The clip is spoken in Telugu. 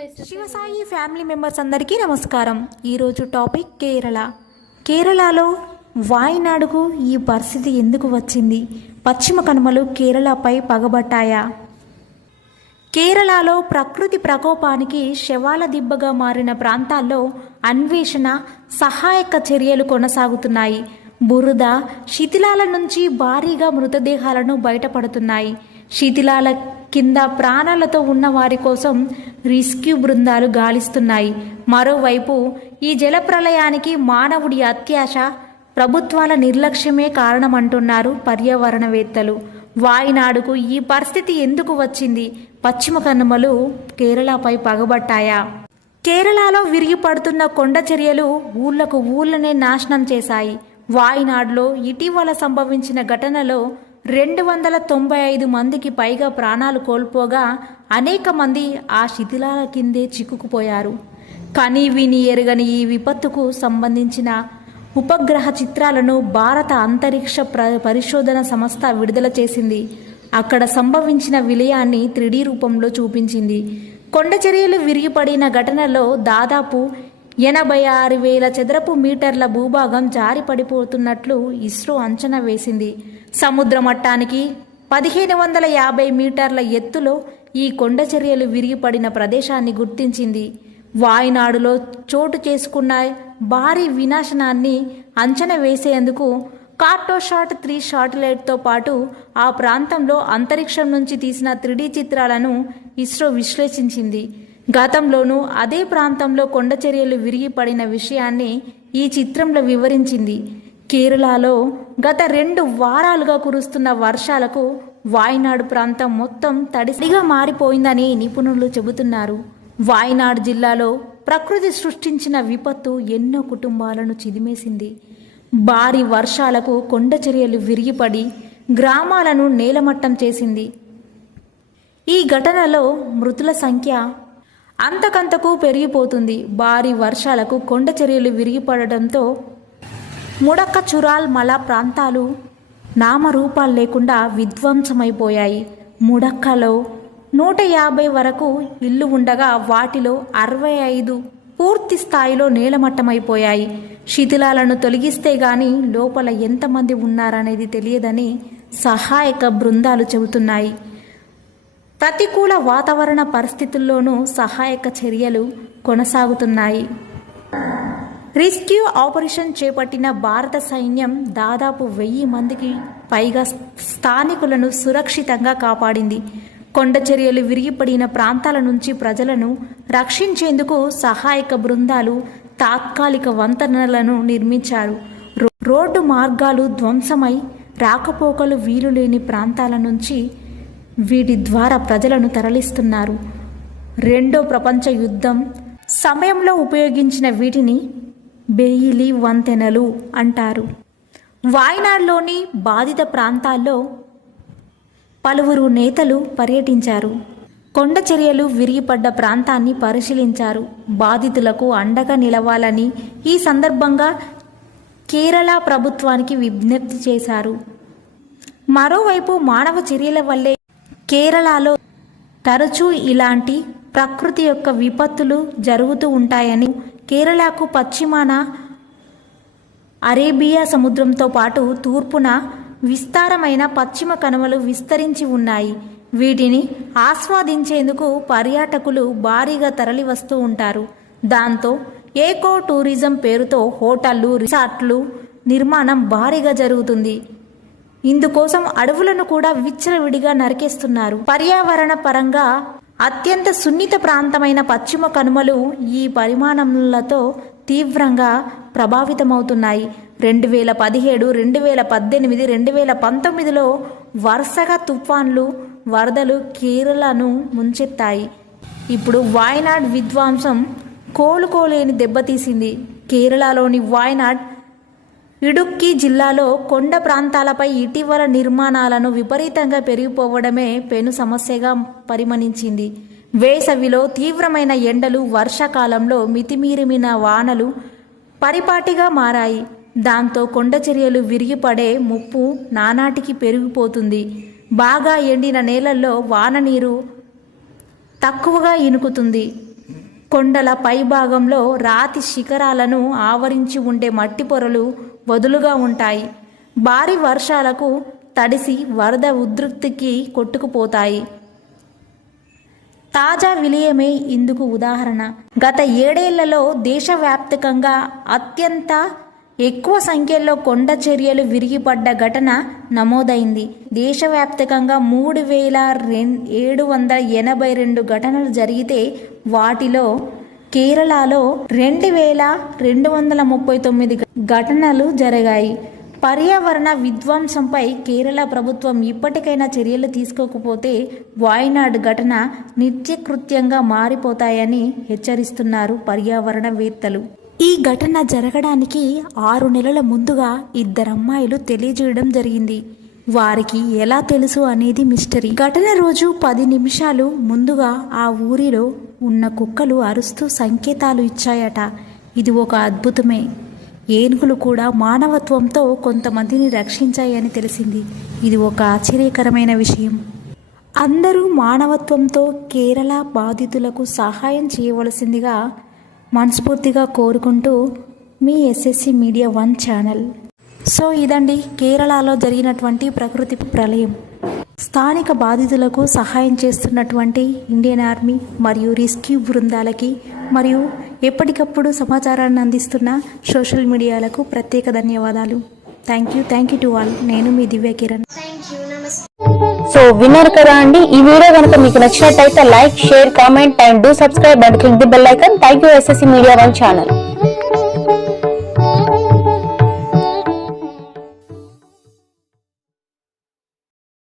శివసాయి ఫ్యామిలీ మెంబర్స్ అందరికీ నమస్కారం. ఈరోజు టాపిక్ కేరళ. కేరళలో వాయినాడుకు ఈ పరిస్థితి ఎందుకు వచ్చింది? పశ్చిమ కనుమలు కేరళపై పగబట్టాయా? కేరళలో ప్రకృతి ప్రకోపానికి శవాల దిబ్బగా మారిన ప్రాంతాల్లో అన్వేషణ సహాయక చర్యలు కొనసాగుతున్నాయి. బురద శిథిలాల నుంచి భారీగా మృతదేహాలను బయటపడుతున్నాయి. శిథిలాల కింద ప్రాణాలతో ఉన్న వారి కోసం రెస్క్యూ బృందాలు గాలిస్తున్నాయి. మరోవైపు ఈ జలప్రలయానికి మానవుడి అత్యాశ ప్రభుత్వాల నిర్లక్ష్యమే కారణమంటున్నారు పర్యావరణవేత్తలు. వాయినాడుకు ఈ పరిస్థితి ఎందుకు వచ్చింది? పశ్చిమ కనుమలు కేరళపై పగబట్టాయా? కేరళలో విరిగిపడుతున్న కొండ చర్యలు ఊళ్ళకు ఊళ్ళనే నాశనం చేశాయి. వాయినాడులో ఇటీవల సంభవించిన ఘటనలో రెండు వందల తొంభై ఐదు మందికి పైగా ప్రాణాలు కోల్పోగా అనేక మంది ఆ శిథిలాల కిందే చిక్కుకుపోయారు. కానీ విని ఎరుగని ఈ విపత్తుకు సంబంధించిన ఉపగ్రహ చిత్రాలను భారత అంతరిక్ష ప్ర పరిశోధన సంస్థ విడుదల చేసింది. అక్కడ సంభవించిన విలయాన్ని త్రిడీ రూపంలో చూపించింది. కొండచర్యలు విరిగిపడిన ఘటనలో దాదాపు ఎనభై ఆరు వేల చదరపు మీటర్ల భూభాగం జారి పడిపోతున్నట్లు ఇస్రో అంచనా వేసింది. సముద్ర మట్టానికి పదిహేను వందల యాభై మీటర్ల ఎత్తులో ఈ కొండ చర్యలు విరిగిపడిన ప్రదేశాన్ని గుర్తించింది. వాయునాడులో చోటు చేసుకున్న భారీ వినాశనాన్ని అంచనా వేసేందుకు కార్టోషాట్ త్రీ షాటిలైట్తో పాటు ఆ ప్రాంతంలో అంతరిక్షం నుంచి తీసిన త్రిడీ చిత్రాలను ఇస్రో విశ్లేషించింది. గతంలోనూ అదే ప్రాంతంలో కొండ చర్యలు విరిగిపడిన విషయాన్ని ఈ చిత్రంలో వివరించింది. కేరళలో గత రెండు వారాలుగా కురుస్తున్న వర్షాలకు వాయనాడు ప్రాంతం మొత్తం తడిసిగా మారిపోయిందని నిపుణులు చెబుతున్నారు. వాయనాడు జిల్లాలో ప్రకృతి సృష్టించిన విపత్తు ఎన్నో కుటుంబాలను చిదిమేసింది. భారీ వర్షాలకు కొండ చర్యలు విరిగిపడి గ్రామాలను నేలమట్టం చేసింది. ఈ ఘటనలో మృతుల సంఖ్య అంతకంతకు పెరిగిపోతుంది. భారీ వర్షాలకు కొండ చర్యలు విరిగిపడడంతో ముడక చురాల్ మల ప్రాంతాలు నామరూపాలు లేకుండా విధ్వంసమైపోయాయి. ముడక్కలో నూట యాభై వరకు ఇల్లు ఉండగా వాటిలో అరవై ఐదు పూర్తి స్థాయిలో నేలమట్టమైపోయాయి. శిథిలాలను తొలగిస్తే గాని లోపల ఎంతమంది ఉన్నారనేది తెలియదని సహాయక బృందాలు చెబుతున్నాయి. ప్రతికూల వాతావరణ పరిస్థితుల్లోనూ సహాయక చర్యలు కొనసాగుతున్నాయి. రెస్క్యూ ఆపరేషన్ చేపట్టిన భారత సైన్యం దాదాపు వెయ్యి మందికి పైగా స్థానికులను సురక్షితంగా కాపాడింది. కొండ చర్యలు విరిగిపడిన ప్రాంతాల నుంచి ప్రజలను రక్షించేందుకు సహాయక బృందాలు తాత్కాలిక వంతెనలను నిర్మించారు. రోడ్డు మార్గాలు ధ్వంసమై రాకపోకలు వీలు లేని ప్రాంతాల నుంచి వీటి ద్వారా ప్రజలను తరలిస్తున్నారు. రెండో ప్రపంచ యుద్ధం సమయంలో ఉపయోగించిన వీటిని బేయిలి వంతెనలు అంటారు. వాయనాడ్లోని బాధిత ప్రాంతాల్లో పలువురు నేతలు పర్యటించారు. కొండ చర్యలు విరిగిపడ్డ ప్రాంతాన్ని పరిశీలించారు. బాధితులకు అండగా నిలవాలని ఈ సందర్భంగా కేరళ ప్రభుత్వానికి విజ్ఞప్తి చేశారు. మరోవైపు మానవ చర్యల వల్లే కేరళలో తరచూ ఇలాంటి ప్రకృతి యొక్క విపత్తులు జరుగుతూ ఉంటాయని కేరళకు పశ్చిమాన అరేబియా సముద్రంతో పాటు తూర్పున విస్తారమైన పశ్చిమ కనుమలు విస్తరించి ఉన్నాయి. వీటిని ఆస్వాదించేందుకు పర్యాటకులు భారీగా తరలి వస్తూ ఉంటారు. దాంతో ఏకో టూరిజం పేరుతో హోటళ్ళు రిసార్ట్లు నిర్మాణం భారీగా జరుగుతుంది. ఇందుకోసం అడవులను కూడా విచ్చలవిడిగా నరికేస్తున్నారు. పర్యావరణ పరంగా అత్యంత సున్నిత ప్రాంతమైన పశ్చిమ కనుమలు ఈ పరిమాణములతో తీవ్రంగా ప్రభావితమవుతున్నాయి. రెండు వేల పదిహేడు రెండు వేల పద్దెనిమిది రెండు వేల పంతొమ్మిదిలో వరుసగా తుఫాన్లు వరదలు కేరళను ముంచెత్తాయి. ఇప్పుడు వాయనాడ్ విధ్వంసం కోలుకోలేని దెబ్బతీసింది. కేరళలోని వాయనాడ్ ఇడుక్కి జిల్లాలో కొండ ప్రాంతాలపై ఇటీవల నిర్మాణాలను విపరీతంగా పెరిగిపోవడమే పెను సమస్యగా పరిమణించింది. వేసవిలో తీవ్రమైన ఎండలు వర్షాకాలంలో మితిమీరిమిన వానలు పరిపాటిగా మారాయి. దాంతో కొండ చర్యలు విరిగిపడే ముప్పు నానాటికి పెరిగిపోతుంది. బాగా ఎండిన నేలల్లో వాన నీరు తక్కువగా ఇనుకుతుంది. కొండల పైభాగంలో రాతి శిఖరాలను ఆవరించి ఉండే మట్టి పొరలు వదులుగా ఉంటాయి. భారీ వర్షాలకు తడిసి వరద ఉధృతికి కొట్టుకుపోతాయి. తాజా విలయమే ఇందుకు ఉదాహరణ. గత ఏడేళ్ళలో దేశవ్యాప్తంగా అత్యంత ఎక్కువ సంఖ్యలో కొండ చర్యలు విరిగిపడ్డ ఘటన నమోదైంది. దేశవ్యాప్తంగా మూడు వేల రెండు ఏడు వందల ఎనభై రెండు ఘటనలు జరిగితే వాటిలో కేరళలో రెండు వేల రెండు వందల ముప్పై తొమ్మిది ఘటనలు జరిగాయి. పర్యావరణ విధ్వంసంపై కేరళ ప్రభుత్వం ఇప్పటికైనా చర్యలు తీసుకోకపోతే వాయనాడ్ ఘటన నిత్యకృత్యంగా మారిపోతాయని హెచ్చరిస్తున్నారు పర్యావరణవేత్తలు. ఈ ఘటన జరగడానికి ఆరు నెలల ముందుగా ఇద్దరు అమ్మాయిలు తెలియజేయడం జరిగింది. వారికి ఎలా తెలుసు అనేది మిస్టరీ. ఘటన రోజు పది నిమిషాలు ముందుగా ఆ ఊరిలో ఉన్న కుక్కలు అరుస్తూ సంకేతాలు ఇచ్చాయట. ఇది ఒక అద్భుతమే. ఏనుగులు కూడా మానవత్వంతో కొంతమందిని రక్షించాయని తెలిసింది. ఇది ఒక ఆశ్చర్యకరమైన విషయం. అందరూ మానవత్వంతో కేరళ బాధితులకు సహాయం చేయవలసిందిగా మనస్ఫూర్తిగా కోరుకుంటూ మీ SSC media one channel. So ఇదండి కేరళలో జరిగినటువంటి ప్రకృతి ప్రళయం. స్థానిక బాధితులకు సహాయం చేస్తున్నటువంటి ఇండియన్ ఆర్మీ మరియు రెస్క్యూ బృందాలకి మరియు ఎప్పటికప్పుడు సమాచారాన్ని అందిస్తున్న సోషల్ మీడియాలకు ప్రత్యేక ధన్యవాదాలు. Thank you thank you to all నేను మీ దివ్య కిరణ్. సో విన్నారు కదా అండి. ఈ వీడియో కనుక మీకు నచ్చినట్టయితే like share comment and do subscribe and click the bell icon thank you SSC media one channel